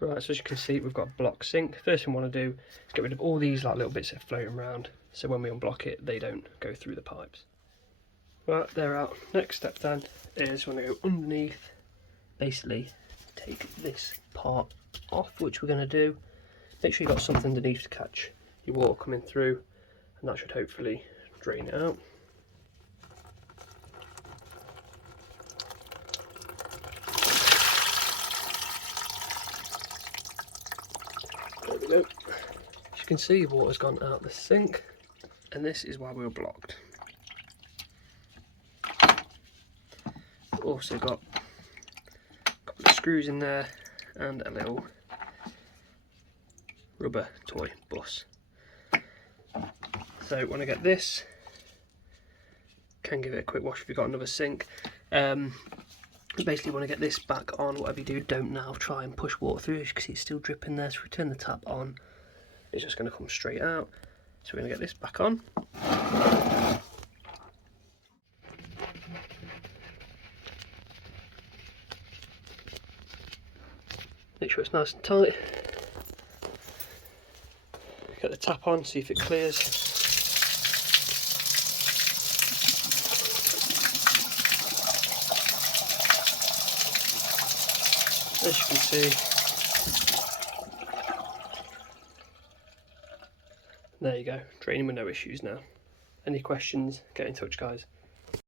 Right, so as you can see, we've got a block sink. First thing we want to do is get rid of all these like little bits that are floating around, so when we unblock it, they don't go through the pipes. Right, they're out. Next step then is we want to go underneath, basically take this part off, which we're going to do. Make sure you've got something underneath to catch your water coming through, and that should hopefully drain it out. There we go. As you can see, water's gone out the sink, and this is why we were blocked. Also got a couple of screws in there and a little rubber toy bus. So when I get this, can give it a quick wash if you've got another sink. Basically want to get this back on. Whatever you do, don't now try and push water through, as you can see it's still dripping there. So if we turn the tap on, it's just going to come straight out. So we're going to get this back on. Make sure it's nice and tight. Get the tap on, see if it clears. As you can see, there you go, draining with no issues now. Any questions, get in touch guys.